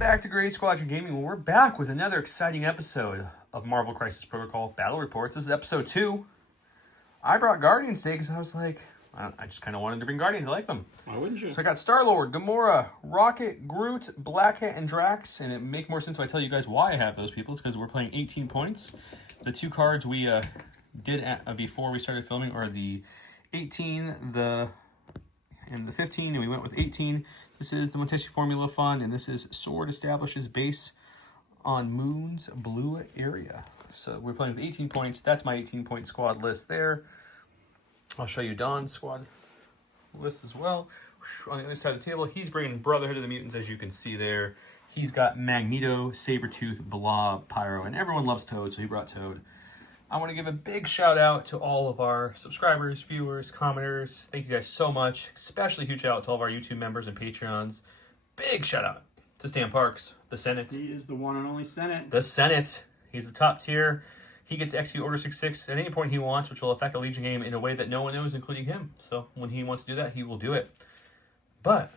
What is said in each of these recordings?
back to Gray Squadron Gaming. Well, we're back with another exciting episode of Marvel Crisis Protocol Battle Reports. This is episode 2. I brought Guardians today because I was like, I just kind of wanted to bring Guardians. I like them. Why wouldn't you? So I got Starlord, Gamora, Rocket, Groot, Blackhead, and Drax. And it make more sense if I tell you guys why I have those people. It's because we're playing 18 points. The two cards we did before we started filming are the 18, and the 15, and we went with 18. This is the Mutants Formula Fund, and this is Sword establishes base on Moon's blue area. So we're playing with 18 points. That's my 18-point squad list there. I'll show you Don's squad list as well. On the other side of the table, he's bringing Brotherhood of the Mutants, as you can see there. He's got Magneto, Sabretooth, Blob, Pyro, and everyone loves Toad, so he brought Toad. I want to give a big shout out to all of our subscribers, viewers, commenters. Thank you guys so much. Especially huge shout out to all of our YouTube members and Patreons. Big shout out to Stan Parks, the Senate. He is the one and only Senate. The Senate. He's the top tier. He gets execute Order 66 at any point he wants, which will affect a Legion game in a way that no one knows, including him. So when he wants to do that, he will do it. But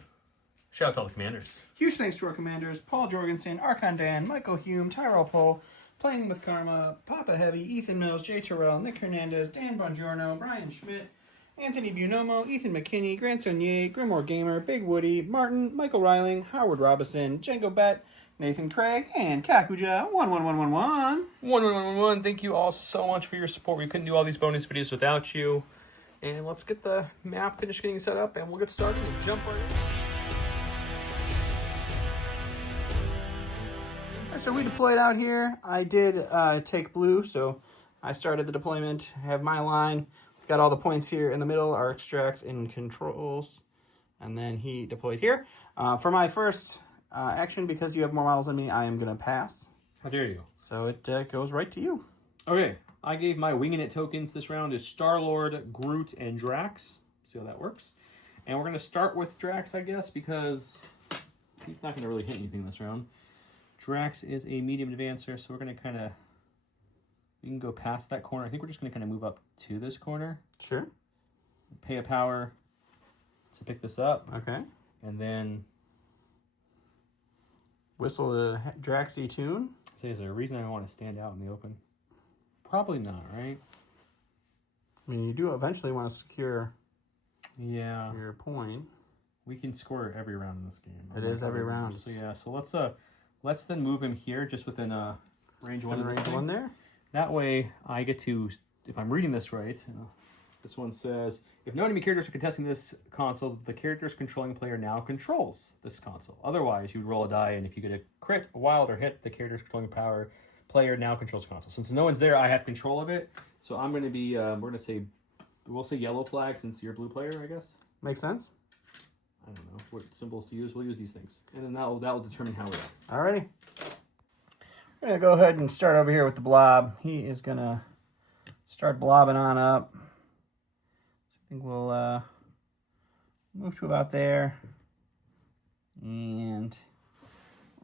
shout out to all the commanders. Huge thanks to our commanders, Paul Jorgensen, Archon Dan, Michael Hume, Tyrell Pohl, Playing with Karma, Papa Heavy, Ethan Mills, Jay Terrell, Nick Hernandez, Dan Bongiorno, Brian Schmidt, Anthony Buonomo, Ethan McKinney, Grant Sonier, Grimoire Gamer, Big Woody, Martin, Michael Reiling, Howard Robinson, Django Bet, Nathan Craig, and Kakuja 11111. 11111. Thank you all so much for your support. We couldn't do all these bonus videos without you. And let's get the map finished getting set up, and we'll get started and jump right in. So we deployed out here. I did take blue, so I started the deployment. I have my line. We've got all the points here in the middle, our extracts and controls. And then he deployed here. For my first action, because you have more models than me, I am going to pass. How dare you? So it goes right to you. Okay, I gave my Winging It tokens this round is Starlord, Groot, and Drax. See how that works. And we're going to start with Drax, I guess, because he's not going to really hit anything this round. Drax is a medium advancer, so we're going to we can go past that corner. I think we're just going to kind of move up to this corner. Sure. Pay a power to pick this up. Okay. And then whistle the Draxy tune. So is there a reason I want to stand out in the open? Probably not, right? I mean, you do eventually want to secure your point. We can score every round in this game. It is every round. So yeah, so let's then move him here just within range one. Range one there. That way I get to, if I'm reading this right, this one says, if no enemy characters are contesting this console, the characters controlling player now controls this console. Otherwise, you would roll a die, and if you get a crit, a wild, or hit, the character's controlling player now controls the console. Since no one's there, I have control of it. So I'm going to be, we'll say yellow flag since you're a blue player, I guess. Makes sense. I don't know what symbols to use. We'll use these things. And then that will determine how we are. Alrighty. We're going to go ahead and start over here with the blob. He is going to start blobbing on up. I think we'll move to about there. And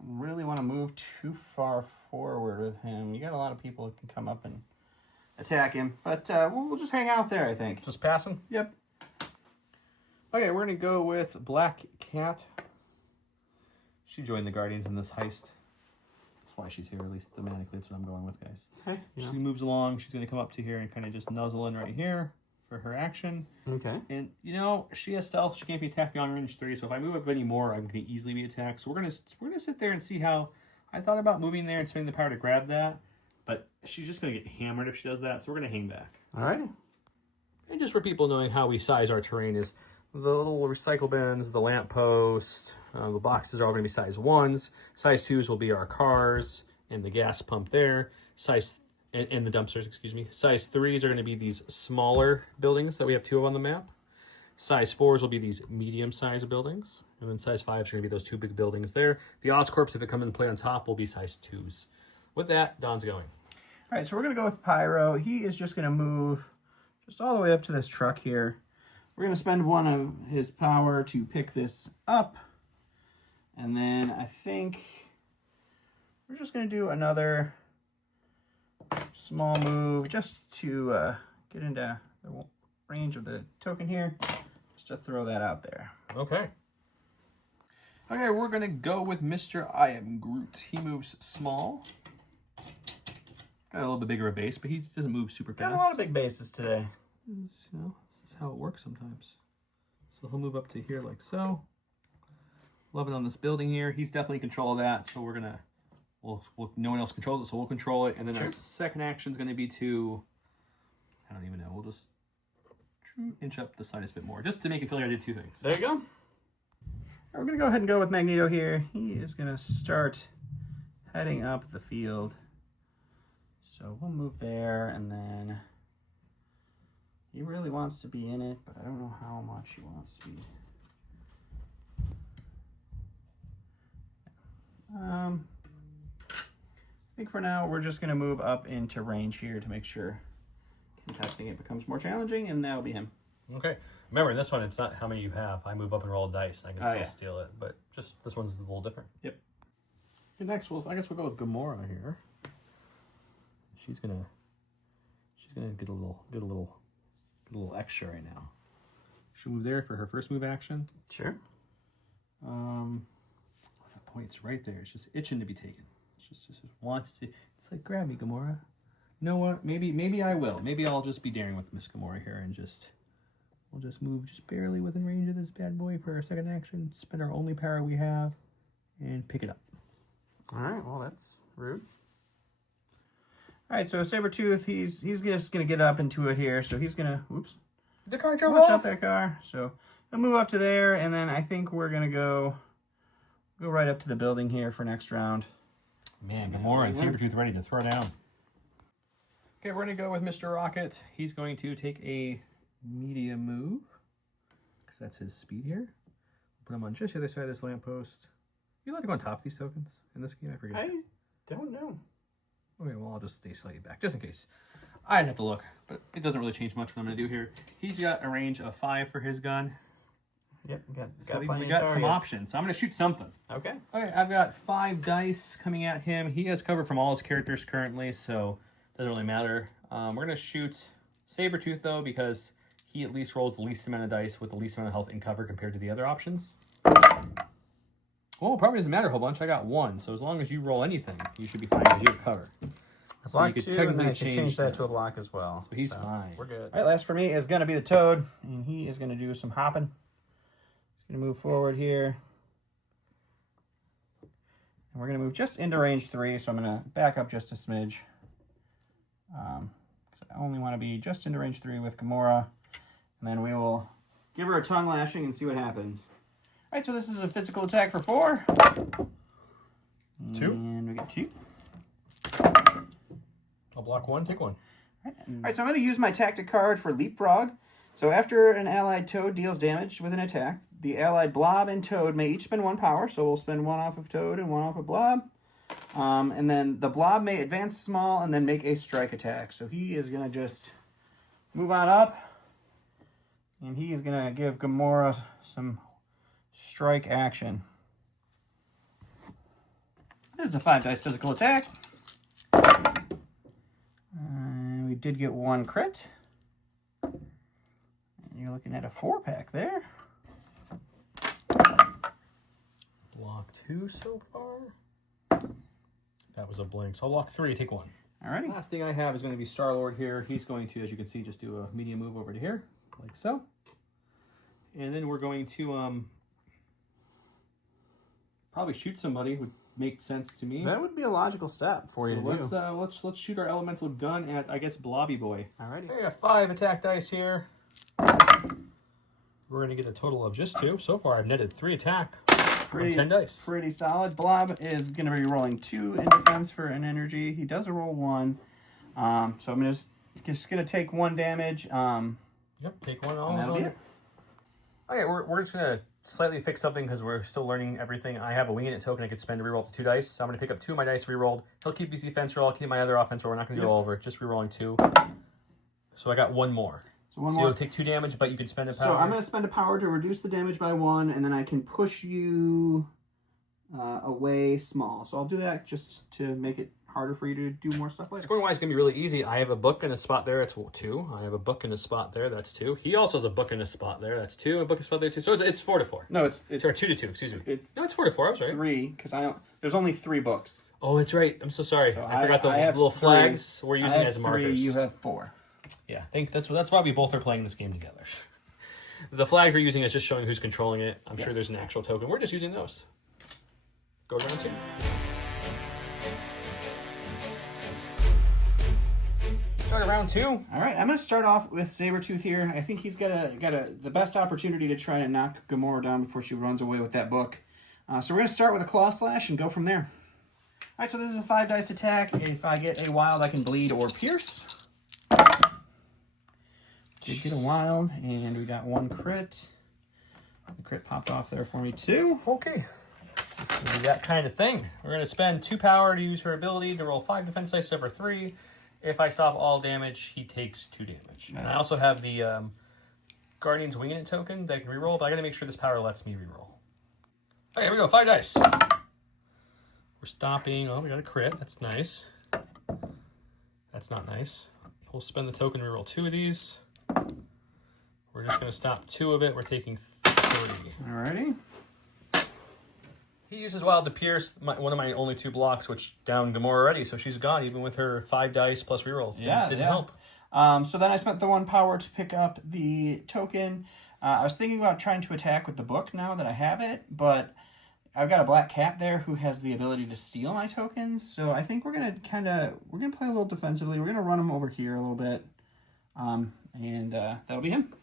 really want to move too far forward with him. You got a lot of people that can come up and attack him. But we'll just hang out there, I think. Just pass him? Yep. Okay, we're going to go with Black Cat. She joined the Guardians in this heist. That's why she's here, at least thematically. That's what I'm going with, guys. Okay. She moves along. She's going to come up to here and kind of just nuzzle in right here for her action. Okay. And, she has stealth. She can't be attacked beyond range 3, so if I move up any more, I'm going to easily be attacked. So we're gonna sit there and see how... I thought about moving there and spending the power to grab that, but she's just going to get hammered if she does that, so we're going to hang back. All right. And just for people knowing how we size our terrain is... The little recycle bins, the lamppost, the boxes are all going to be size 1s. Size 2s will be our cars and the gas pump there. And the dumpsters, excuse me. Size 3s are going to be these smaller buildings that we have 2 of on the map. Size 4s will be these medium-sized buildings. And then size 5s are going to be those 2 big buildings there. The Oscorps, if it come and play on top, will be size 2s. With that, Don's going. All right, so we're going to go with Pyro. He is just going to move just all the way up to this truck here. We're going to spend one of his power to pick this up. And then I think we're just going to do another small move just to get into the range of the token here. Just to throw that out there. Okay. Okay, we're going to go with Mr. I Am Groot. He moves small. Got a little bit bigger a base, but he doesn't move super fast. Got a lot of big bases today. You know, this is how it works sometimes. So he'll move up to here like so. Loving on this building here. He's definitely in control of that, so we're going to... no one else controls it, so we'll control it. And then our second action is going to be to... I don't even know. We'll just inch up the side a bit more, just to make it feel like I did two things. There you go. We're going to go ahead and go with Magneto here. He is going to start heading up the field. So we'll move there, and then he really wants to be in it, but I don't know how much he wants to be. I think for now we're just going to move up into range here to make sure contesting it becomes more challenging, and that'll be him. Okay. Remember, in this one, it's not how many you have. I move up and roll a dice, and I can still steal it. But just this one's a little different. Yep. Okay, next, I guess we'll go with Gamora here. She's gonna get a little extra right now. She'll move there for her first move action. Sure. That point's right there. It's just itching to be taken. It's just wants to. It's like, grab me, Gamora. You know what? Maybe I will. Maybe I'll just be daring with Miss Gamora here and we'll just move just barely within range of this bad boy for our second action. Spend our only power we have and pick it up. All right. Well, that's rude. All right. So Sabretooth, he's just gonna get up into it here. So he's gonna. Whoops. The car drove Watch off. out that car. So he'll move up to there, and then I think we're gonna go right up to the building here for next round. Man, Gamora and Sabretooth ready to throw down. Okay, we're going to go with Mr. Rocket. He's going to take a medium move, because that's his speed here. We'll put him on just the other side of this lamppost. You allowed to go on top of these tokens in this game? I forget. I don't know. Okay, well, I'll just stay slightly back, just in case. I'd have to look, but it doesn't really change much what I'm going to do here. He's got a range of 5 for his gun. Yep, So we got some options. So I'm going to shoot something. Okay. Okay, I've got 5 dice coming at him. He has cover from all his characters currently, so it doesn't really matter. We're going to shoot Sabretooth, though, because he at least rolls the least amount of dice with the least amount of health in cover compared to the other options. Well, it probably doesn't matter a whole bunch. I got 1, so as long as you roll anything, you should be fine because you have cover. Block 2, and then I can change that to a block as well. So he's fine. We're good. All right, last for me is going to be the Toad, and he is going to do some hopping. He's going to move forward here. And we're going to move just into range 3, so I'm going to back up just a smidge. Because I only want to be just into range 3 with Gamora. And then we will give her a tongue lashing and see what happens. All right, so this is a physical attack for 4. 2. And we get 2. I'll block 1, take 1. All right, so I'm going to use my tactic card for Leapfrog. So after an allied Toad deals damage with an attack, the allied Blob and Toad may each spend 1 power. So we'll spend 1 off of Toad and 1 off of Blob. And then the Blob may advance small and then make a strike attack. So he is going to just move on up. And he is going to give Gamora some strike action. This is a 5 dice physical attack. We did get 1 crit. And you're looking at a 4-pack there. Block 2 so far. That was a blink. So I'll block 3, take 1. Alrighty. Last thing I have is going to be Starlord here. He's going to, as you can see, just do a medium move over to here, like so. And then we're going to probably shoot somebody. Would make sense to me. That would be a logical step for you to do. Let's shoot our elemental gun at, I guess, Blobby Boy. Alrighty. I got 5 attack dice here. We're going to get a total of just 2. So far, I've netted 3 attack on 10 dice. Pretty solid. Blob is going to be rolling 2 in defense for an energy. He does roll 1. So I'm just going to take 1 damage. Yep, take 1. And that'll be it. Okay, we're just going to slightly fix something because we're still learning everything. I have a winging it token I could spend to reroll up to 2 dice. So I'm going to pick up 2 of my dice rerolled. He'll keep his defense roll. I'll keep my other offense roll. We're not going to do all over it. Just rerolling 2. So I got 1 more. So 1 so more. you'll take 2 damage, but you can spend a power. So I'm going to spend a power to reduce the damage by 1, and then I can push you away small. So I'll do that just to make it harder for you to do more stuff later. Scoring wise is going to be really easy. I have a book in a spot there, that's 2. I have a book in a spot there, that's 2. He also has a book in a spot there, that's 2. A book in a spot there, 2. So it's 4-4. No, it's or 2-2, excuse me. It's no, it's 4-4, I was right. 3, because there's only 3 books. Oh, that's right. I'm so sorry. So I forgot the little flags we're using as markers. 3, you have 4. Yeah, I think that's why we both are playing this game together. The flags we're using is just showing who's controlling it. I'm sure there's an actual token. We're just using those. Go round 2. Start round 2. All right, I'm going to start off with Sabretooth here. I think he's got the best opportunity to try to knock Gamora down before she runs away with that book. So we're going to start with a Claw Slash and go from there. All right, so this is a 5-dice attack. If I get a wild, I can bleed or pierce. Did get a wild, and we got 1 crit. The crit popped off there for me too. Okay. This is that kind of thing. We're going to spend 2 power to use her ability to roll 5 defense dice over 3. If I stop all damage, he takes 2 damage. And I also have the Guardian's Winging It token that I can reroll, but I got to make sure this power lets me reroll. Okay, here we go. 5 dice. We're stopping. Oh, we got a crit. That's nice. That's not nice. We'll spend the token, reroll 2 of these. We're just going to stop 2 of it. We're taking 3. Alrighty. He uses Wild to pierce one of my only 2 blocks, which downed Gamora already, so she's gone, even with her 5 dice plus rerolls. Didn't help. So then I spent the 1 power to pick up the token. I was thinking about trying to attack with the book now that I have it, but I've got a black cat there who has the ability to steal my tokens, so I think we're gonna play a little defensively. We're gonna run him over here a little bit, and that'll be him.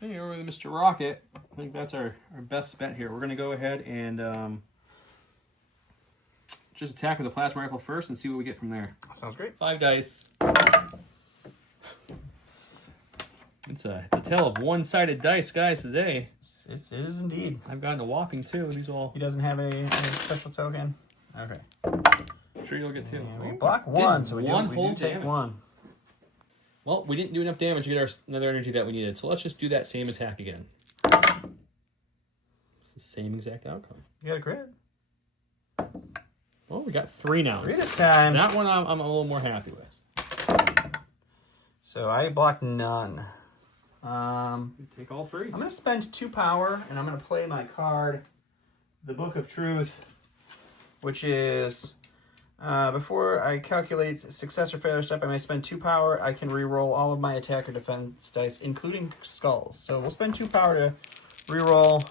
Hey, over to Mr. Rocket. I think that's our best bet here. We're going to go ahead and just attack with the plasma rifle first and see what we get from there. Sounds great. 5 dice. It's a tale of one-sided dice, guys, today. It is indeed. I've gotten a whopping 2. These all... He doesn't have any special token? Okay. I'm sure you'll get 2. And we block 1, so we do take damage. 1. Well, we didn't do enough damage to get another energy that we needed, so let's just do that same attack again. It's the same exact outcome. You got a crit? Well, we got 3 now. 3 this time. That one I'm a little more happy with. So I blocked none. You take all 3. I'm going to spend 2 power, and I'm going to play my card, the Book of Truth, which is... before I calculate success or failure step, I may spend 2 power. I can re-roll all of my attack or defense dice, including skulls. So we'll spend 2 power to re-roll,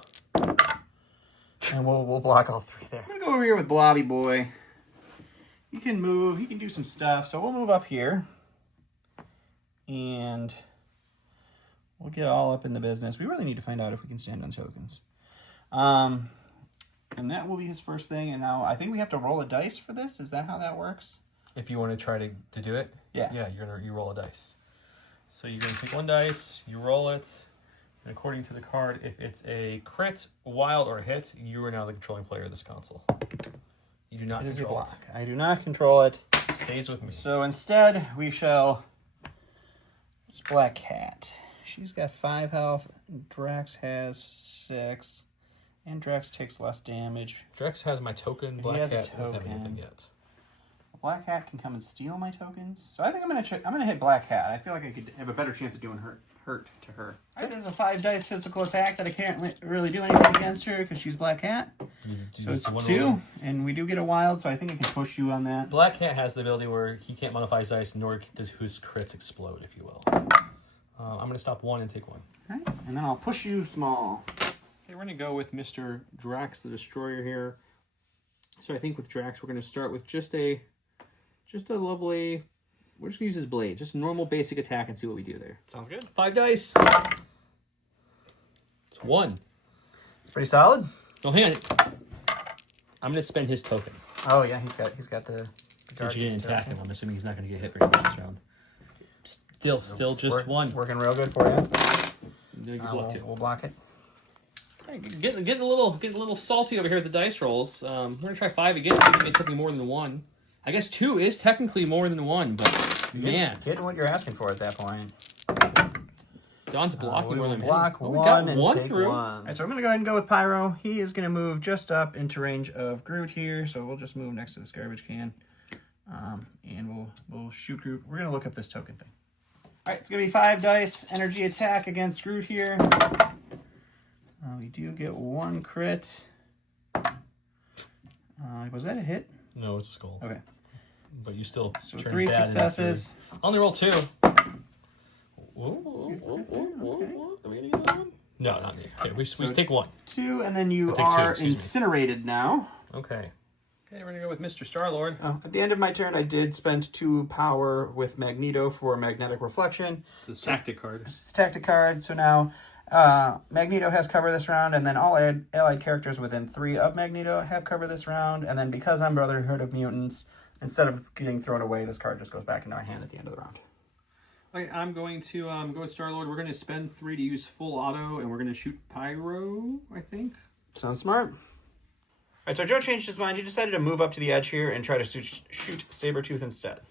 and we'll block all 3 there. I'm going to go over here with Blobby Boy. He can move. He can do some stuff. So we'll move up here, and we'll get all up in the business. We really need to find out if we can stand on tokens. And that will be his first thing. And now I think we have to roll a dice for this. Is that how that works? If you want to try to do it? Yeah. Yeah, you roll a dice. So you're going to take 1 dice, you roll it, and according to the card, if it's a crit, wild, or a hit, you are now the controlling player of this console. You do not It is your control block. I do not control it. it. Stays with me. So instead, we shall... It's Black Cat. She's got 5 health. Drax has 6. And Drax takes less damage. Drax has my token. Black has a Cat doesn't have token. anything yet. Black Cat can come and steal my tokens. So I think I'm gonna hit Black Cat. I feel like I could have a better chance of doing hurt to her. Alright, this is a 5-dice physical attack that I can't really do anything against her because she's Black Cat. So it's 2, and we do get a wild, so I think I can push you on that. Black Cat has the ability where he can't modify his dice, nor does his crits explode, if you will. I'm going to stop 1 and take 1. Alright, and then I'll push you small. Okay, we're going to go with Mr. Drax the Destroyer here. So I think with Drax, we're going to start with just a lovely... We're just going to use his blade. Just a normal basic attack and see what we do there. Sounds good. 5 dice. It's 1. It's pretty solid. Oh, hang on. I'm going to spend his token. Oh yeah, he's got the Since you didn't attack him, I'm assuming he's not going to get hit very much this round. Still just 1. Working real good for you. We'll block it. Getting a little salty over here at the dice rolls. We're gonna try 5 again. Maybe it took me more than 1. I guess 2 is technically more than 1, but man, getting what you're asking for at that point. Don's blocking We more will than block hitting. one we got and one take through. one. All right, so I'm going to go ahead and go with Pyro. He is going to move just up into range of Groot here, so we'll just move next to this garbage can. And we'll shoot Groot. We're going to look up this token thing. All right, it's going to be 5 dice energy attack against Groot here. We do get 1 crit. Was that a hit? No, it's a skull. Okay. But you still So turned 3 bad successes. Only roll 2. Whoa. Are we gonna get that one? No, not me. Okay, we take 1. 2, and then you I'll take 2, are excuse me. incinerated now. Okay. Okay, we're gonna go with Mr. Starlord. At the end of my turn, I did spend 2 power with Magneto for magnetic reflection. It's a tactic card. It's a tactic card, so now Magneto has cover this round, and then all allied characters within 3 of Magneto have cover this round, and then because I'm Brotherhood of Mutants, instead of getting thrown away, this card just goes back into my hand at the end of the round. Okay, I'm going to go with Starlord. We're going to spend 3 to use full auto, and we're going to shoot Pyro, I think. Sounds smart. All right, so Joe changed his mind. He decided to move up to the edge here and try to shoot Sabretooth instead.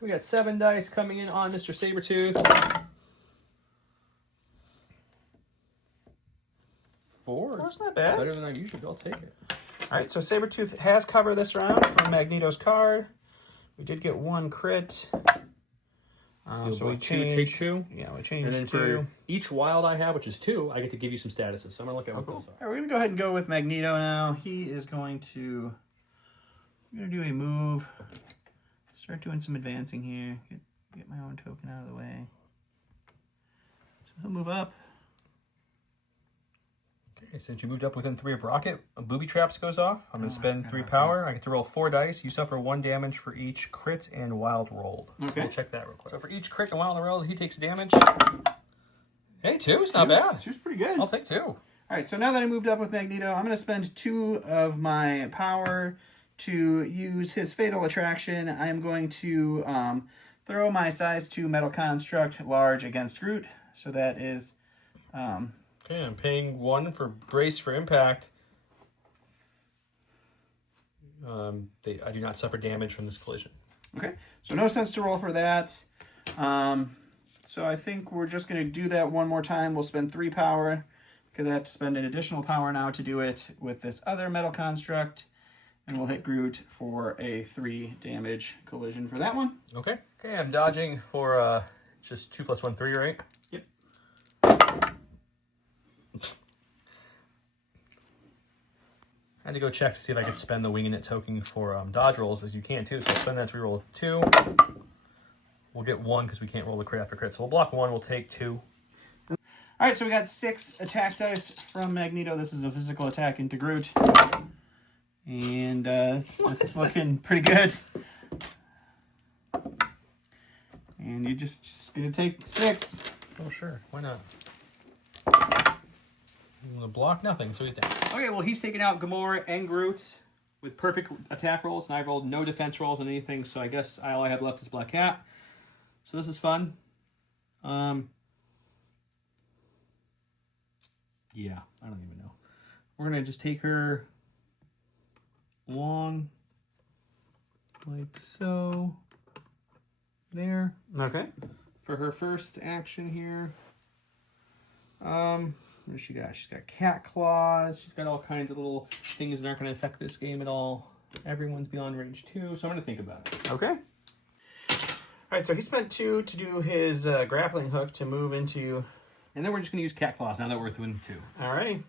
We got 7 dice coming in on Mr. Sabretooth. 4. Four's not bad. Better than I usually do. I'll take it. All right, so Sabretooth has cover this round from Magneto's card. We did get 1 crit. So we take 2. Yeah, we changed and then 2. for each wild I have, which is 2, I get to give you some statuses. So I'm going to look at what those All are. right, we're going to go ahead and go with Magneto now. He is going to... We're going to do a move. Start doing some advancing here. Get my own token out of the way. So he'll move up. Okay, since you moved up within 3 of Rocket, a booby traps goes off. I'm going to spend 3 power. I get to roll 4 dice. You suffer 1 damage for each crit and wild rolled. Okay. We'll check that real quick. So for each crit and wild roll, he takes damage. Hey, 2 is not bad. 2's pretty good. I'll take 2. All right, so now that I moved up with Magneto, I'm going to spend 2 of my power to use his Fatal Attraction. I am going to throw my size 2 metal construct large against Groot. So that is... Okay, I'm paying 1 for brace for impact. I do not suffer damage from this collision. Okay, so no sense to roll for that. So I think we're just going to do that one more time. We'll spend 3 power because I have to spend an additional power now to do it with this other metal construct. And we'll hit Groot for a 3 damage collision for that one. Okay. Okay, I'm dodging for just 2 + 1, 3, right? Yep. I had to go check to see if I could spend the Winging It token for dodge rolls, as you can too. So I'll spend that to reroll 2. We'll get 1 because we can't roll the crit after crit. So we'll block 1, we'll take 2. All right, so we got 6 attack dice from Magneto. This is a physical attack into Groot. And it's looking pretty good. And you're just going to take 6. Oh, sure. Why not? I'm going to block nothing, so he's down. Okay, well, he's taking out Gamora and Groot with perfect attack rolls, and I rolled no defense rolls on anything, so I guess all I have left is Black Cat. So this is fun. Yeah, I don't even know. We're going to just take her long, like so. There. Okay. For her first action here. What does she got? She's got cat claws. She's got all kinds of little things that aren't going to affect this game at all. Everyone's beyond range 2, so I'm going to think about it. Okay. All right, so he spent 2 to do his grappling hook to move into... And then we're just going to use cat claws now that we're within 2. All righty.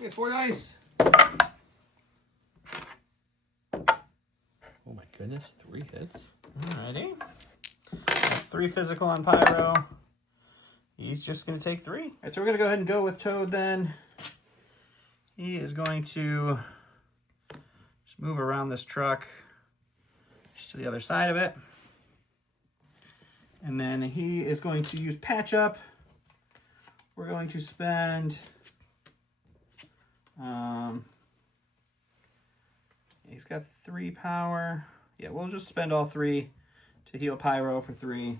Okay, 4 dice. Oh my goodness, 3 hits. All righty. 3 physical on Pyro. He's just going to take 3. All right, so we're going to go ahead and go with Toad then. He is going to just move around this truck just to the other side of it. And then he is going to use Patch Up. We're going to spend... he's got 3 power. Yeah, we'll just spend all 3 to heal Pyro for 3.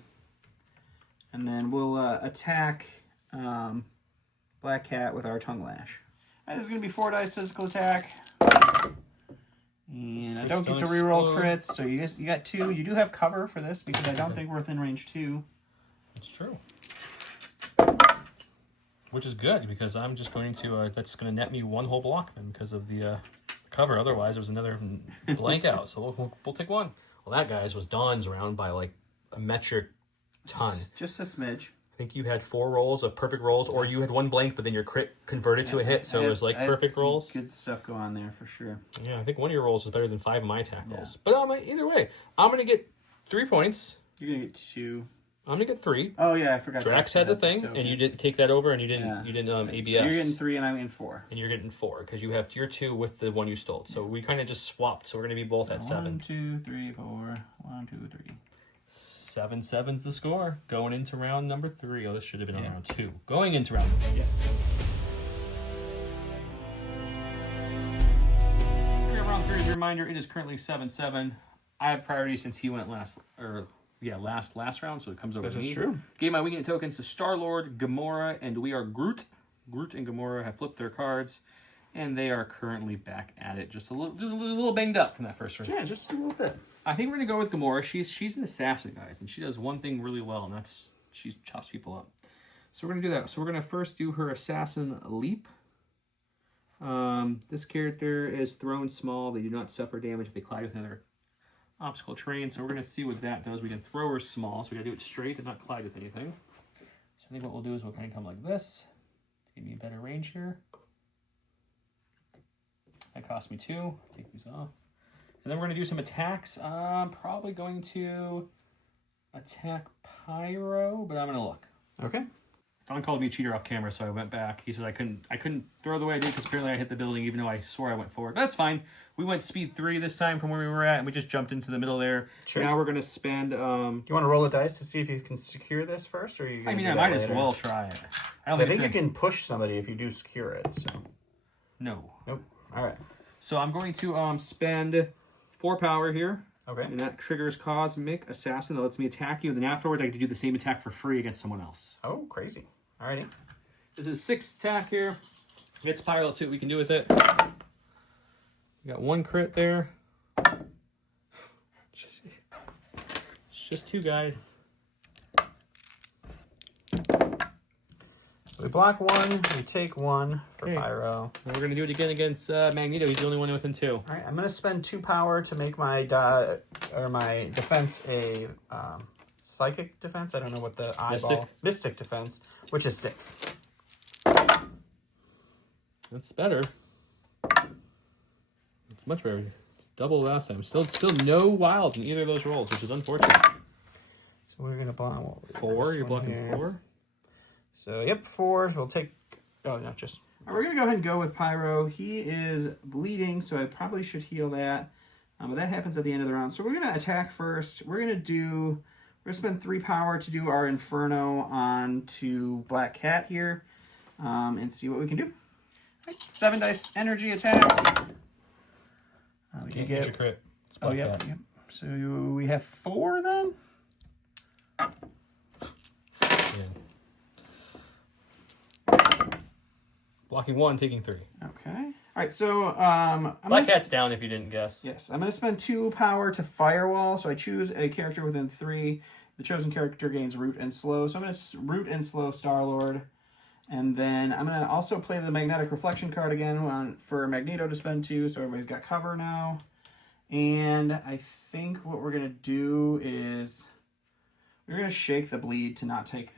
And then we'll attack Black Cat with our Tongue Lash. All right, this is going to be 4 dice physical attack. And I don't get to reroll crits, so you got 2. You do have cover for this because I don't think we're within range 2. It's true. which is good because I'm just going to, that's going to net me one whole block then because of the cover. Otherwise, it was another blank out. So we'll take one. Well, that, guys, was Dawn's round by like a metric ton. Just a smidge. I think you had 4 rolls of perfect rolls, or you had 1 blank, but then your crit converted to a hit, so it was like perfect rolls. Good stuff going on there for sure. Yeah, I think one of your rolls is better than 5 of my attack rolls. But either way, I'm going to get 3 points. You're going to get 2. I'm going to get 3. Oh, yeah, I forgot. Drax has a thing, and you didn't take that over, and you didn't ABS. So you're getting 3, and I'm getting 4. And you're getting 4, because you have your 2 with the one you stole. So we kind of just swapped, so we're going to be both at 7. 1, 2, 3, 4. 1, 2, 3. 7-7's the score. Going into round number 3. Oh, this should have been on round 2. Going into round 3. Yeah. Round 3 is a reminder, it is currently 7-7. I have priority since he went last round, so it comes over to me. That's true. Gave my weekend tokens to Starlord, Gamora, and we are Groot. Groot and Gamora have flipped their cards, and they are currently back at it. Just a little banged up from that first round. Yeah, just a little bit. I think we're gonna go with Gamora. She's an assassin, guys, and she does one thing really well, and that's she chops people up. So we're gonna do that. So we're gonna first do her assassin leap. This character is thrown small. They do not suffer damage if they collide with another obstacle terrain. So we're gonna see what that does. We can throw her small, so we gotta do it straight and not collide with anything. So I think what we'll do is we'll kind of come like this. Give me a better range here. That cost me 2. Take these off. And then we're going to do some attacks. I'm probably going to attack Pyro, but I'm going to look. Okay. Don called me a cheater off camera, so I went back. He said I couldn't throw the way I did because apparently I hit the building even though I swore I went forward. But that's fine. We went speed 3 this time from where we were at, and we just jumped into the middle there. Sure. Now we're going to spend... you want to roll a dice to see if you can secure this first, or are you going to do that I might later? as well try it. I think you can push somebody if you do secure it, so... No. Nope. All right. So I'm going to spend 4 power here. Okay. And that triggers Cosmic Assassin that lets me attack you. And then afterwards, I get to do the same attack for free against someone else. Oh, crazy. All righty. This is 6th attack here. It's Pyro. Let's see what we can do with it. We got 1 crit there. It's just 2 guys. We block 1, we take 1 for Pyro. And we're going to do it again against Magneto. He's the only one within 2. All right, I'm going to spend 2 power to make my defense a psychic defense. I don't know what the eyeball... Mystic defense, which is 6. That's better. It's much better. It's double last time. Still no wilds in either of those rolls, which is unfortunate. So we're going to block... 4? You're blocking here. 4? So, yep, 4. We'll take... Oh, not just... All right, we're going to go ahead and go with Pyro. He is bleeding, so I probably should heal that. But that happens at the end of the round. So we're going to attack first. We're going to spend 3 power to do our Inferno onto Black Cat here. And see what we can do. Right, 7 dice energy attack. We Can't get your crit. Oh, yep. So we have 4 then? Blocking 1, taking 3. Okay. All right, so... Black Cat's down if you didn't guess. Yes, I'm going to spend 2 power to Firewall, so I choose a character within 3. The chosen character gains Root and Slow, so I'm going to Root and Slow Starlord. And then I'm going to also play the Magnetic Reflection card again for Magneto to spend 2, so everybody's got cover now. And I think what we're going to do is... We're going to shake the bleed to not take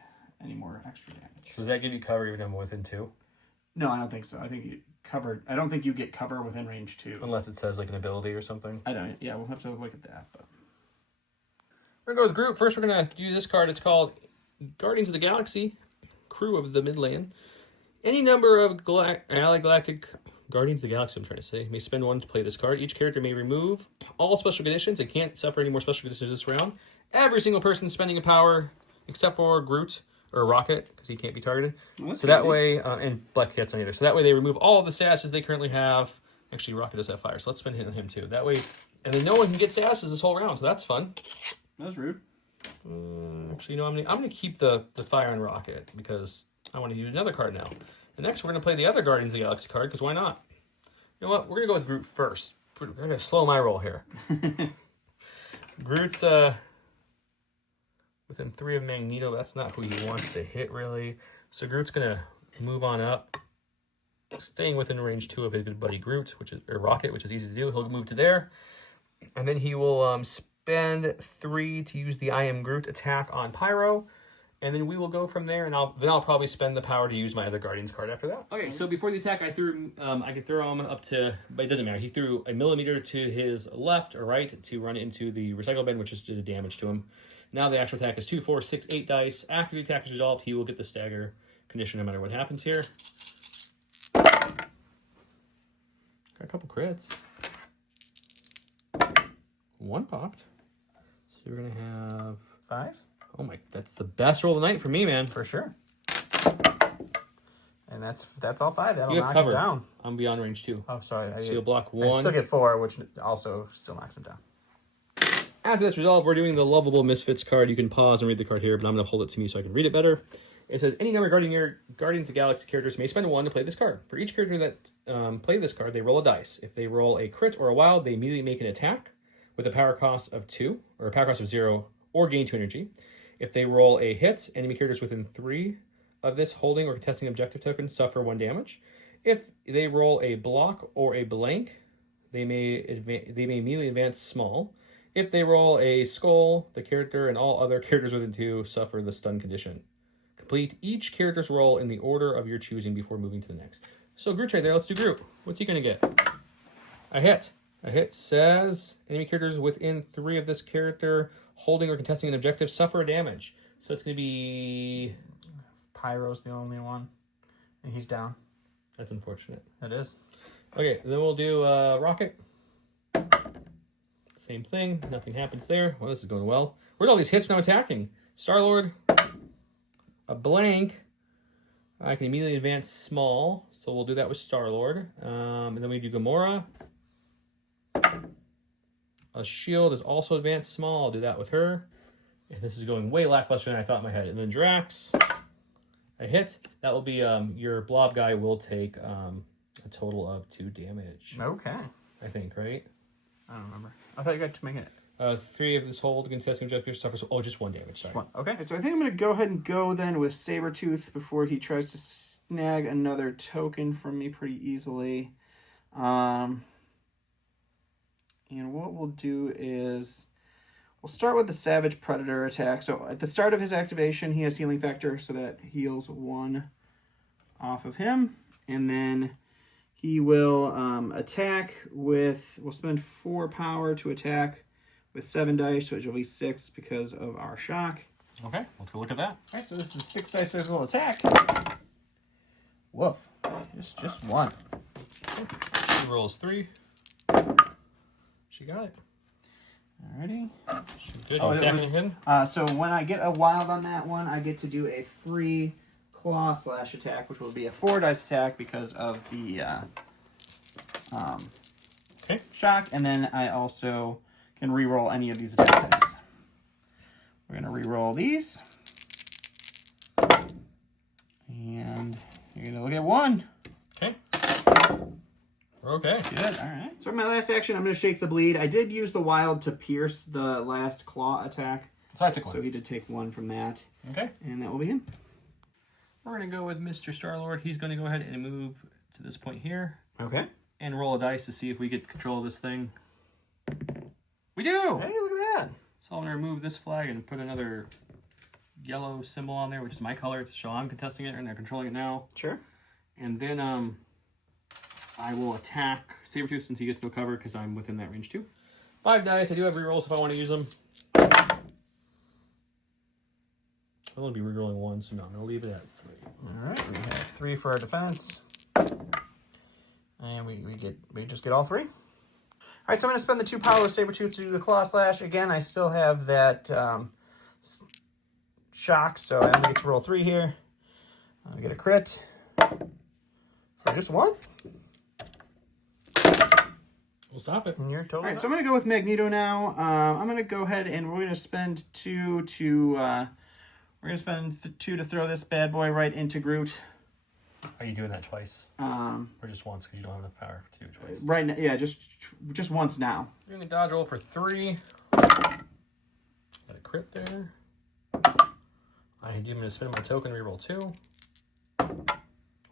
any more extra damage. So does that give you cover even if I'm within 2? No, I don't think so. I think you covered. I don't think you get cover within range 2. Unless it says like an ability or something. I don't. Yeah, we'll have to look at that. But we're gonna go with Groot. First, we're gonna do this card. It's called Guardians of the Galaxy, Crew of the Midland. Any number of allied galactic Guardians of the Galaxy, I'm trying to say, may spend 1 to play this card. Each character may remove all special conditions and can't suffer any more special conditions this round. Every single person spending a power, except for Groot or Rocket, because he can't be targeted. Well, so that way, and Black Cat's on either. So that way they remove all of the statuses they currently have. Actually, Rocket does have fire, so let's spend him too. That way, and then no one can get statuses this whole round, so that's fun. That's rude. Actually, you know, I'm gonna keep the fire on Rocket because I want to use another card now. And next, we're gonna play the other Guardians of the Galaxy card because why not? You know what? We're gonna go with Groot first. We're gonna slow my roll here. Groot's within 3 of Magneto. That's not who he wants to hit really. So Groot's gonna move on up, staying within range 2 of his good buddy Groot, or Rocket, which is easy to do. He'll move to there, and then he will spend 3 to use the I Am Groot attack on Pyro, and then we will go from there. And I'll probably spend the power to use my other Guardians card after that. Okay, so before the attack, I could throw him up to, but it doesn't matter. He threw a millimeter to his left or right to run into the recycle bin, which is to do damage to him. Now the actual attack is 2, 4, 6, 8 dice. After the attack is resolved, he will get the stagger condition no matter what happens here. Got a couple crits. 1 popped. So we're gonna have 5. Oh my, that's the best roll of the night for me, man. For sure. And that's all 5. That'll You have knock cover. him down. I'm beyond range 2. Oh, sorry. So you'll block I 1. still get 4, which also still knocks him down. After that's resolved, we're doing the Lovable Misfits card. You can pause and read the card here, but I'm going to hold it to me so I can read it better. It says, any number of Guardians of the Galaxy characters may spend 1 to play this card. For each character that play this card, they roll a dice. If they roll a crit or a wild, they immediately make an attack with a power cost of 2, or a power cost of 0, or gain 2 energy. If they roll a hit, enemy characters within 3 of this holding or contesting objective token suffer 1 damage. If they roll a block or a blank, they may immediately advance small. If they roll a skull, the character and all other characters within 2 suffer the stun condition. Complete each character's roll in the order of your choosing before moving to the next. So Groot's right there. Let's do Groot. What's he going to get? A hit. A hit says enemy characters within 3 of this character holding or contesting an objective suffer damage. So it's going to be... Pyro's the only one. And he's down. That's unfortunate. It is. Okay, then we'll do Rocket. Same thing. Nothing happens there. Well, this is going well. Where'd all these hits now attacking? Starlord. A blank. I can immediately advance small. So we'll do that with Starlord. And then we do Gamora. A shield is also advanced small. I'll do that with her. And this is going way lackluster than I thought in my head. And then Drax. A hit. That will be your blob guy will take a total of 2 damage. Okay. I think, right? I don't remember. I thought you got to make it. 3 of this hold contesting objective suffers. Oh, just 1 damage. Sorry. 1. Okay. So I think I'm going to go ahead and go then with Sabretooth before he tries to snag another token from me pretty easily. And what we'll do is we'll start with the Savage Predator attack. So at the start of his activation, he has healing factor, so that heals 1 off of him. And then he will attack with, we'll spend 4 power to attack with 7 dice, which will be 6 because of our shock. Okay, let's go look at that. All right, so this is 6 dice physical attack. Woof. Just 1. She rolls 3. She got it. Alrighty. She's good. Oh, Attacking him. So when I get a wild on that one, I get to do a free claw slash attack, which will be a 4 dice attack because of the shock, and then I also can re-roll any of these attack dice. We're gonna re-roll these, and you're gonna look at 1. Okay. We're okay. Good. All right. So for my last action, I'm gonna shake the bleed. I did use the wild to pierce the last claw attack, So I took 1. so he did take 1 from that. Okay. And that will be him. We're going to go with Mr. Starlord. He's going to go ahead and move to this point here. Okay. And roll a dice to see if we get control of this thing. We do! Hey, look at that. So I'm going to remove this flag and put another yellow symbol on there, which is my color, to show I'm contesting it and they're controlling it now. Sure. And then I will attack Sabretooth since he gets no cover because I'm within that range too. 5 dice. I do have rerolls if I want to use them. I'm going to be rerolling 1, so no, I'm going to leave it at 3. All right, we have 3 for our defense, and we just get all 3. All right, so I'm going to spend the 2 power of Sabretooth to do the claw slash. Again, I still have that shock, so I only get to roll 3 here. I get a crit for just 1. We'll stop it. And you're totally. All right, so I'm going to go with Magneto now. I'm going to go ahead and we're going to spend 2 to. We're going to spend 2 to throw this bad boy right into Groot. Are you doing that twice? Or just once because you don't have enough power to do it twice? Right now, yeah, just once now. We're going to dodge roll for 3. Got a crit there. I'm going to spend my token, reroll 2.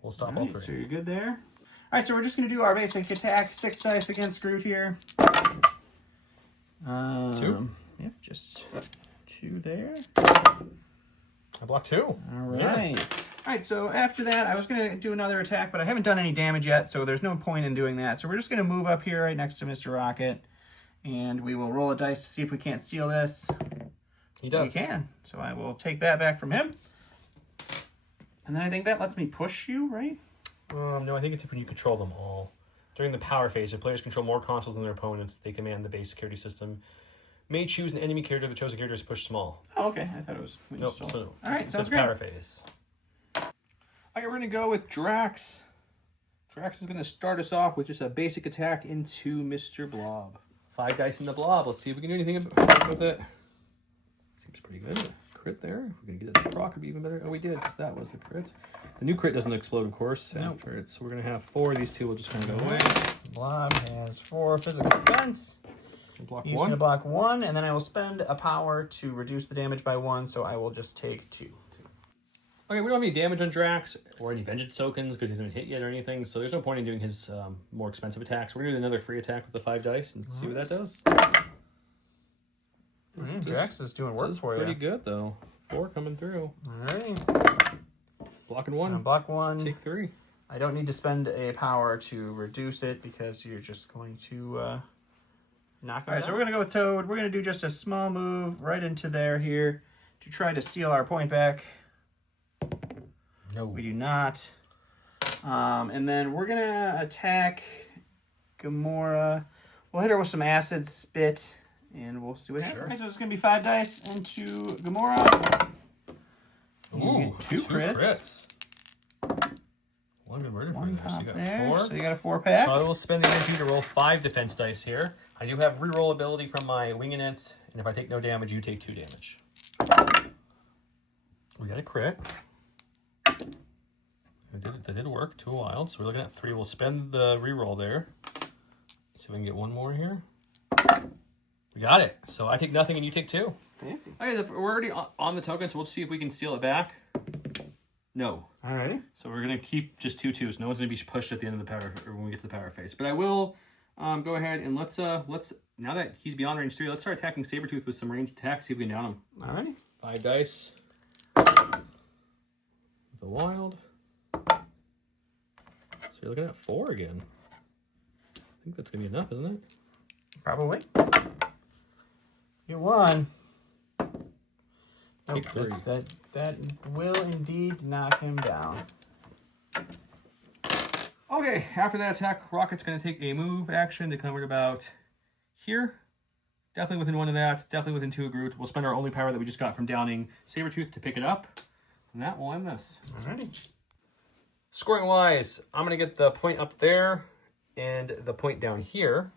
We'll stop All all right, three. so you're good there. All right, so we're just going to do our basic attack. 6 dice against Groot here. 2? Yep, just 2 there. I blocked 2. All right. All right, so after that, I was going to do another attack, but I haven't done any damage yet, so there's no point in doing that. So we're just going to move up here right next to Mr. Rocket, and we will roll a dice to see if we can't steal this. He does. We can. So I will take that back from him. And then I think that lets me push you, right? No, I think it's when you control them all. During the power phase, if players control more consoles than their opponents, they command the base security system. May choose an enemy character. The chosen character is pushed small. Oh, okay. I thought it was... Nope. So, all right, sounds great. Power phase. Okay, we're going to go with Drax. Drax is going to start us off with just a basic attack into Mr. Blob. 5 dice in the Blob. Let's see if we can do anything with it. Seems pretty good. Crit there. If we're going to get it to proc, it'd be even better. Oh, we did, because that was a crit. The new crit doesn't explode, of course, after it. So we're going to have 4. These 2 will just kind of go away. Blob has 4 physical defense. Block He's 1. going to block 1, and then I will spend a power to reduce the damage by 1, so I will just take 2. Okay, we don't have any damage on Drax or any vengeance tokens because he hasn't hit yet or anything, so there's no point in doing his more expensive attacks. We're going to do another free attack with the 5 dice and see what that does. Drax is doing work for you. Pretty good, though. 4 coming through. All right. Blocking 1. Block 1. Take 3. I don't need to spend a power to reduce it because you're just going to knock it out. All right, so we're going to go with Toad. We're going to do just a small move right into there here to try to steal our point back. No. We do not. And then we're going to attack Gamora. We'll hit her with some acid spit, and we'll see what happens. All right, so it's going to be 5 dice into Gamora. Ooh, 2 crits. 1 good murder for 1 you there. So pop you got there. 4. So you got a 4-pack. So I will spend the energy to roll 5 defense dice here. I do have reroll ability from my winging it, and if I take no damage, you take 2 damage. We got a crit. That did work. 2 wild. So we're looking at 3. We'll spend the reroll there. See if we can get 1 more here. We got it. So I take nothing and you take 2. Fancy. Okay, we're already on the token, so we'll see if we can steal it back. No. All right. So we're going to keep just 2/2s. No one's going to be pushed at the end of the power, or when we get to the power phase. But I will go ahead and let's now that he's beyond range 3, let's start attacking Sabretooth with some ranged attacks. See if we can down him. All right. 5 dice. The wild. So you're looking at 4 again. I think that's going to be enough, isn't it? Probably. You won. Take 3. That will indeed knock him down. Okay, after that attack, Rocket's going to take a move action to come right about here. Definitely within 1 of that. Definitely within 2 of Groot. We'll spend our only power that we just got from downing Sabretooth to pick it up. And that will end this. Alrighty. Scoring-wise, I'm going to get the point up there and the point down here.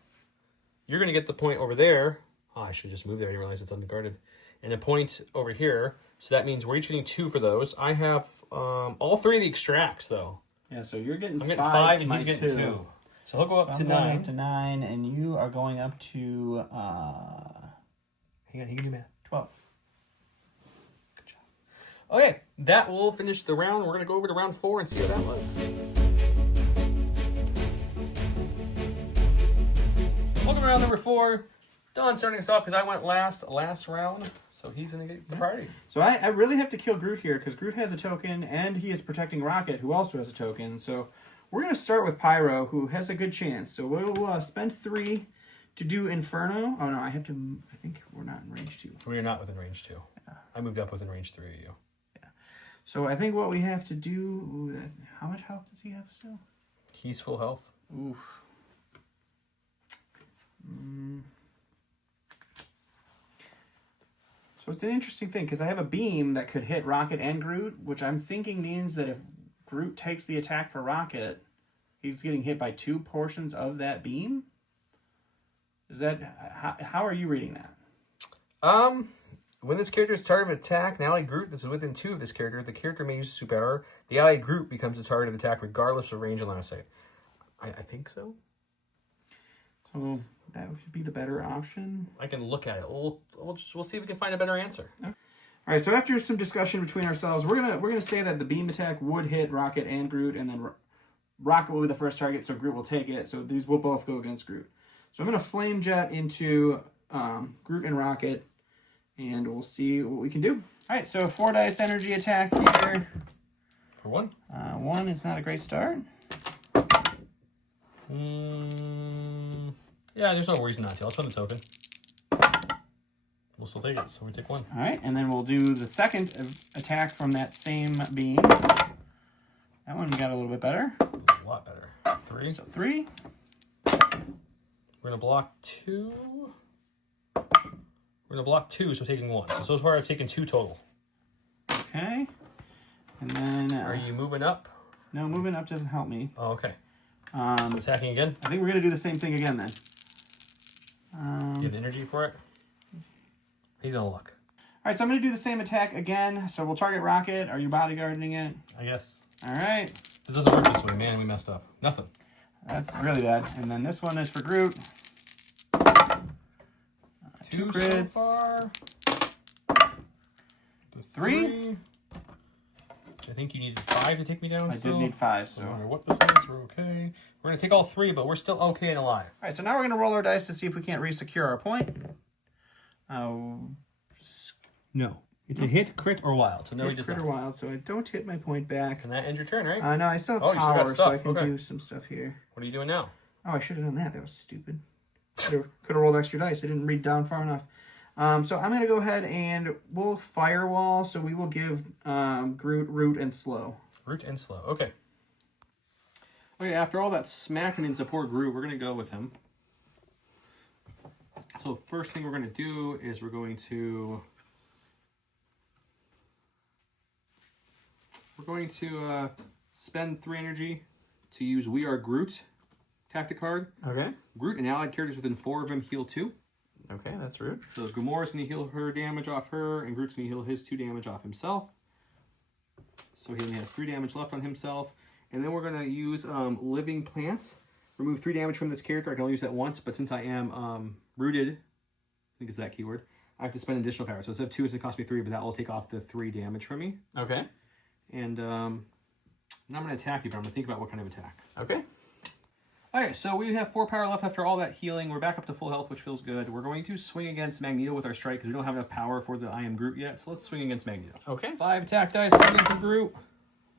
You're going to get the point over there. Oh, I should just move there. I didn't realize it's unguarded. And a point over here. So that means we're each getting 2 for those. I have all 3 of the extracts, though. Yeah, so you're getting I'm getting 5 and he's getting 2. So he'll go up to 9. Going up to 9, and you are going up to Hang on, he can do math. 12. Good job. Okay, that will finish the round. We're going to go over to round 4 and see how that looks. Welcome to round number 4. Don starting us off because I went last round. So he's going to get the party. So I really have to kill Groot here because Groot has a token and he is protecting Rocket, who also has a token. So we're going to start with Pyro, who has a good chance. So we'll spend 3 to do Inferno. Oh, no, I think we're not in range 2. We are not within range 2. Yeah. I moved up within range 3 of you. Yeah. So I think what we have to do... how much health does he have still? He's full health. Oof. So it's an interesting thing, because I have a beam that could hit Rocket and Groot, which I'm thinking means that if Groot takes the attack for Rocket, he's getting hit by 2 portions of that beam? Is that... How are you reading that? When this character is target of attack, an allied group that's within 2 of this character, the character may use superpower. The allied group becomes the target of attack regardless of range and line of sight. I think so. So that would be the better option. I can look at it. We'll see if we can find a better answer. Okay. All right, so after some discussion between ourselves, we're gonna say that the beam attack would hit Rocket and Groot, and then Rocket will be the first target, so Groot will take it. So these will both go against Groot. So I'm gonna Flame Jet into Groot and Rocket, and we'll see what we can do. All right, so 4 dice energy attack here. For 1? 1 is not a great start. Yeah, there's no reason not to. I'll spend the token. We'll still take it, so we take 1. All right, and then we'll do the second attack from that same beam. That one got a little bit better. A lot better. 3. So 3. We're going to block 2. We're going to block 2, so taking 1. So far I've taken 2 total. Okay. And then... Are you moving up? No, moving up doesn't help me. Oh, okay. So attacking again? I think we're going to do the same thing again then. You have the energy for it? He's going to look. All right, so I'm going to do the same attack again. So we'll target Rocket. Are you bodyguarding it? I guess. All right. This doesn't work this way, man. We messed up. Nothing. That's really bad. And then this one is for Groot. 2 crits. So far. 3. I think you needed 5 to take me down. I did need 5. So no matter what this is, we're okay. We're going to take all 3, but we're still okay and alive. All right, so now we're going to roll our dice to see if we can't re-secure our point. No. It's a hit, crit, or wild. So no, hit, he just crit or wild, so I don't hit my point back. Can that end your turn, right? No, I still have you still got power, stuff. so I can Okay. do some stuff here. What are you doing now? Oh, I should have done that. That was stupid. Could have rolled extra dice. I didn't read down far enough. So I'm going to go ahead and we'll firewall, so we will give Groot, Root, and Slow. Root and slow. Okay. Okay, after all that smacking into poor Groot, we're going to go with him. So first thing we're going to do is we're going to spend 3 energy to use We Are Groot tactic card. Okay. Groot and allied characters within 4 of him heal 2. Okay, that's rude. So Gamora's going to heal her damage off her, and Groot's going to heal his 2 damage off himself. So he only has 3 damage left on himself. And then we're going to use Living Plants. Remove 3 damage from this character. I can only use that once, but since I am rooted, I think it's that keyword, I have to spend additional power. So instead of 2, it's going to cost me 3, but that will take off the 3 damage from me. Okay. And now I'm going to attack you, but I'm going to think about what kind of attack. Okay. Okay, so we have 4 power left after all that healing. We're back up to full health, which feels good. We're going to swing against Magneto with our strike because we don't have enough power for the I Am Groot yet. So let's swing against Magneto. Okay. 5 attack dice, swinging for Groot.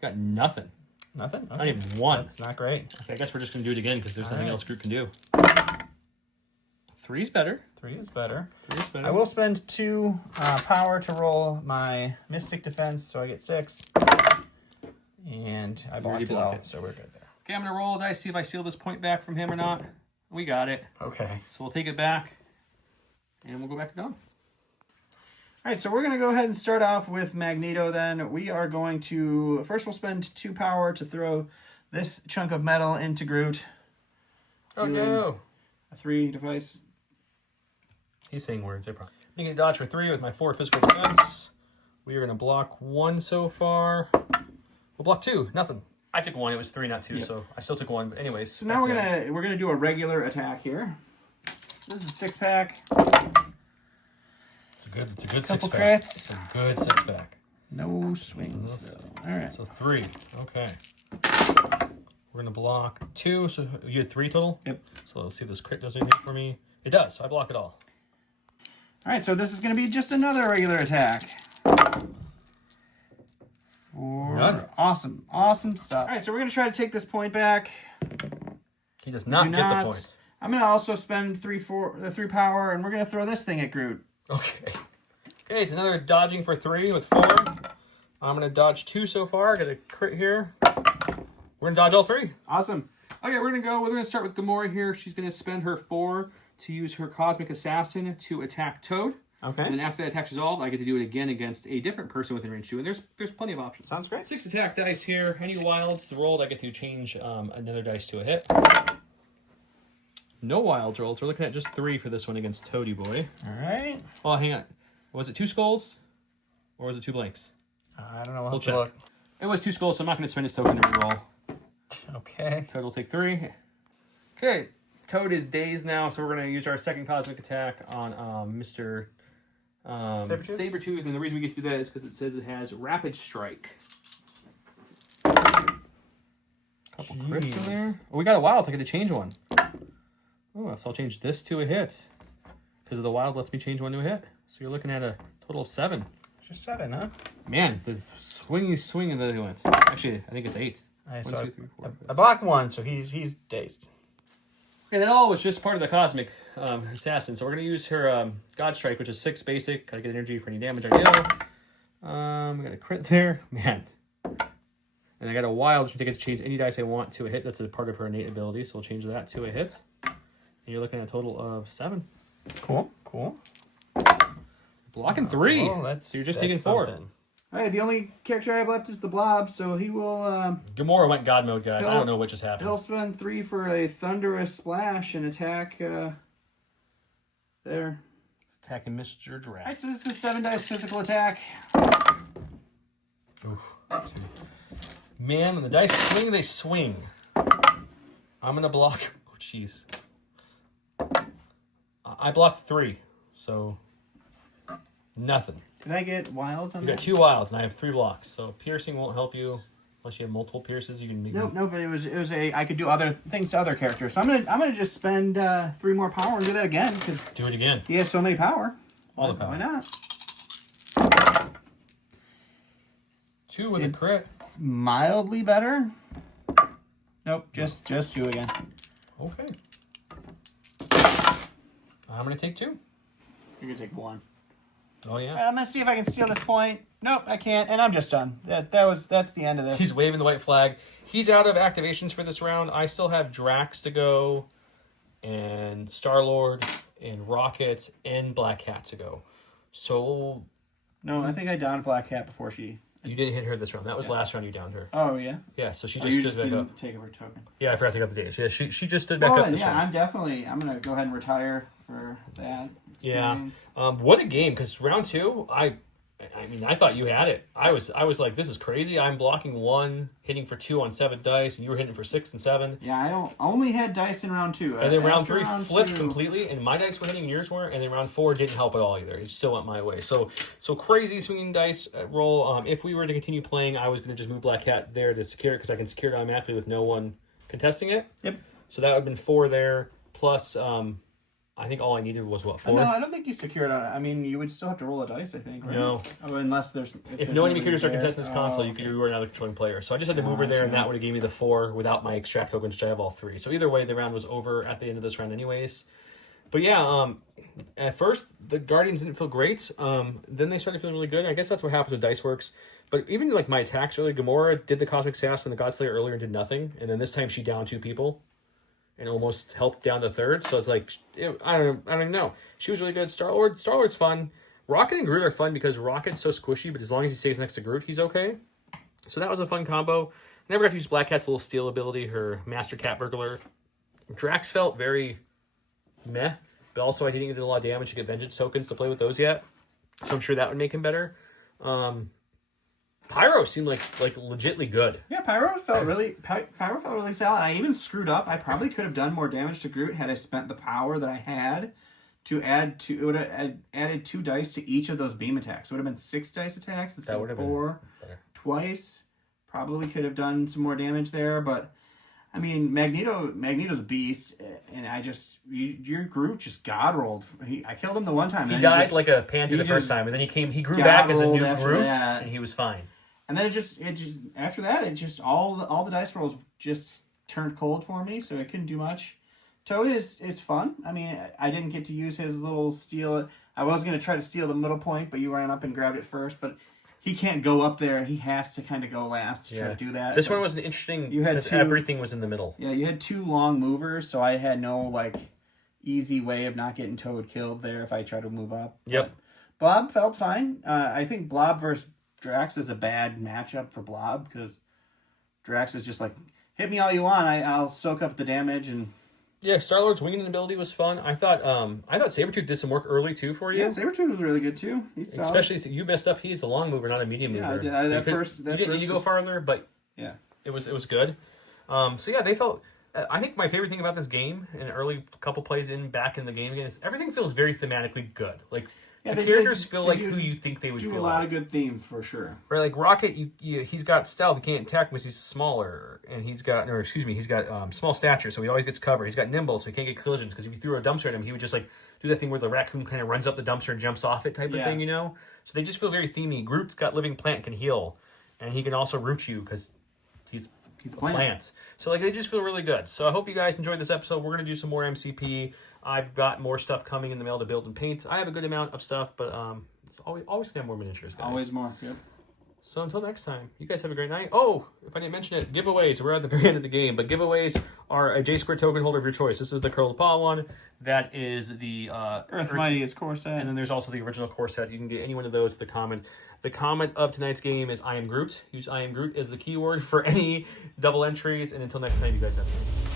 Got nothing. Nothing? Okay. Not even 1. That's not great. Okay, I guess we're just going to do it again because there's nothing else Groot can do. 3's better. 3 is better. 3 is better. I will spend 2 power to roll my Mystic Defense, so I get 6. And I blocked it all, so we're good there. Okay, I'm going to roll a dice, see if I steal this point back from him or not. We got it. Okay. So we'll take it back, and we'll go back to Dawn. All right, so we're going to go ahead and start off with Magneto then. We are going to... First, we'll spend 2 power to throw this chunk of metal into Groot. Oh, no. A 3 device. He's saying words, I promise. I'm going to dodge for 3 with my 4 physical defense. We are going to block 1 so far. We'll block 2. Nothing. I took 1. It was 3, not 2, so I still took 1. But anyways. So now we're gonna do a regular attack here. This is a 6-pack. It's a good 6-pack. Couple crits. It's a good 6-pack. No swings though. All right. So 3. Okay. We're gonna block 2. So you had 3 total. Yep. So let's see if this crit does anything for me. It does. So I block it all. All right. So this is gonna be just another regular attack. None. Awesome stuff. All right. So we're gonna try to take this point back. He does not get the point. I'm gonna also spend 3 power, and we're gonna throw this thing at Groot. Okay. Okay, it's another dodging for 3 with 4. I'm going to dodge 2 so far. Got a crit here. We're going to dodge all 3. Awesome. Okay, we're going to start with Gamora here. She's going to spend her 4 to use her Cosmic Assassin to attack Toad. Okay. And then after that attack's resolved, I get to do it again against a different person within range 2. And there's plenty of options. Sounds great. 6 attack dice here. Any wilds rolled, I get to change another dice to a hit. No wilds rolled, so we're looking at just 3 for this one against Toady Boy. All right. Oh, hang on. Was it 2 skulls? Or was it 2 blanks? I don't know. We'll check. Look. It was 2 skulls, so I'm not going to spend his token to reroll. Okay. Toad will take 3. Okay. Toad is dazed now, so we're going to use our second cosmic attack on Mr. Sabretooth, and the reason we get to do that is because it says it has Rapid Strike. Couple crits in there. Oh, we got a wild, so I get to change one. Oh, so I'll change this to a hit. Because of the wild lets me change one to a hit. So you're looking at a total of 7. Just 7, huh? Man, the swing that they went. Actually, I think it's 8. I 1, 2, 3, 4. I blocked 1, so he's dazed. And it all was just part of the Cosmic Assassin. So we're going to use her God Strike, which is 6 basic. Gotta get energy for any damage I deal. We got a crit there. Man. And I got a wild, which means I get to change any dice I want to a hit. That's a part of her innate ability. So we'll change that to a hit. And you're looking at a total of 7. Cool. Blocking 3. Well, so you're just taking 4. Something. All right, the only character I have left is the Blob, so he will... Gamora went God mode, guys. I don't know what just happened. He'll spend 3 for a Thunderous Splash and attack there. Attacking Mr. Drax. All right, so this is 7 dice physical attack. Oof. Man, when the dice swing, they swing. I'm going to block... Oh, jeez. I blocked 3, so... Nothing. Did I get wilds on that? You got 2 wilds, and I have 3 blocks. So piercing won't help you unless you have multiple pierces. You can make. No, but it was a. I could do other things to other characters. So I'm gonna just spend 3 more power and do that again because do it again. He has so many power. All the power. Why not? 2 with a crit. It's mildly better. Nope, just 2 again. Okay. I'm gonna take 2. You're gonna take 1. Oh yeah. I'm gonna see if I can steal this point. Nope, I can't, and I'm just done. That's the end of this. He's waving the white flag. He's out of activations for this round. I still have Drax to go, and Starlord, and Rocket, and Black Cat to go. So. No, I think I downed Black Cat before she. You didn't hit her this round. That was last round you downed her. Oh yeah. Yeah, so she you just stood back up. Take her token. Yeah, I forgot to take up the days. Yeah, she just stood back up this round. I'm gonna go ahead and retire for that. Experience. Yeah. What a game! Because round 2, I mean, I thought you had it. I was like, this is crazy. I'm blocking 1, hitting for 2 on 7 dice, and you were hitting for 6 and 7. Yeah, I only had dice in round 2. And then round 3 flipped completely, and my dice were hitting, and yours weren't. And then round 4 didn't help at all either. It still went my way. So crazy swinging dice roll. If we were to continue playing, I was going to just move Black Cat there to secure it because I can secure it automatically with no one contesting it. Yep. So that would have been 4 there plus. I think all I needed was, 4? No, I don't think you secured on it. I mean, you would still have to roll a dice, I think, right? No. Oh, unless there's... If no enemy characters are contesting this console, you were another controlling player. So I just had to move her there, and that would have gave me the 4 without my extract tokens, which I have all 3. So either way, the round was over at the end of this round anyways. But yeah, at first, the Guardians didn't feel great. Then they started feeling really good. I guess that's what happens with Dice Works. But even like my attacks earlier, Gamora did the Cosmic Assassin and the Godslayer earlier and did nothing. And then this time she downed 2 people. And almost helped down to 3rd. So it's like, I don't even know. She was really good. Starlord's fun. Rocket and Groot are fun because Rocket's so squishy, but as long as he stays next to Groot, he's okay. So that was a fun combo. Never got to use Black Cat's little steal ability, her Master Cat Burglar. Drax felt very meh, but also I didn't get a lot of damage to get Vengeance tokens to play with those yet. So I'm sure that would make him better. Pyro seemed like legitly good. Yeah, Pyro felt really solid. I even screwed up. I probably could have done more damage to Groot had I spent the power that I had to add 2. It would have added 2 dice to each of those beam attacks. It would have been 6 dice attacks instead of 4 twice. Probably could have done some more damage there, but I mean, Magneto's a beast, and your Groot just god rolled. I killed him the one time. He died like a pansy the first time, and then he grew back as a new Groot, and he was fine. And then it just after that, all the dice rolls just turned cold for me, so I couldn't do much. Toad is fun. I mean, I didn't get to use his little steal. I was going to try to steal the middle point, but you ran up and grabbed it first. But he can't go up there. He has to kind of go last to try to do that. This one was an interesting because everything was in the middle. Yeah, you had 2 long movers, so I had no easy way of not getting Toad killed there if I tried to move up. Yep. But Blob felt fine. I think Blob versus Drax is a bad matchup for Blob because Drax is just like, hit me all you want. I'll soak up the damage and. Yeah, Star-Lord's winging ability was fun. I thought Sabretooth did some work early too for you. Yeah, Sabretooth was really good too. He's solid. Especially you messed up. He's a long mover, not a medium mover. Yeah, I did. You didn't go farther, but yeah, it was good. So yeah, they felt I think my favorite thing about this game, an early couple plays back in the game again, is everything feels very thematically good. Like, Yeah, the characters feel like who you think they would feel do a lot of good themes, for sure. Right, like Rocket, he's got stealth. He can't attack because he's smaller, and he's got small stature, so he always gets cover. He's got nimble, so he can't get collisions. Because if you threw a dumpster at him, he would just like do that thing where the raccoon kind of runs up the dumpster and jumps off it, type of thing, you know. So they just feel very themey. Groot's got living plant, can heal, and he can also root you because he's plants. So like they just feel really good. So I hope you guys enjoyed this episode. We're gonna do some more MCP. I've got more stuff coming in the mail to build and paint. I have a good amount of stuff, but it's always gonna have more miniatures, guys. Always more. Yep. So until next time, you guys have a great night. Oh, if I didn't mention it, giveaways. We're at the very end of the game, but giveaways are a J-Square token holder of your choice. This is the Curl Paw one. That is the Earth Mightiest core set. And then there's also the original core set. You can get any one of those at the comment. The comment of tonight's game is I am Groot. Use I am Groot as the keyword for any double entries. And until next time, you guys have a good night.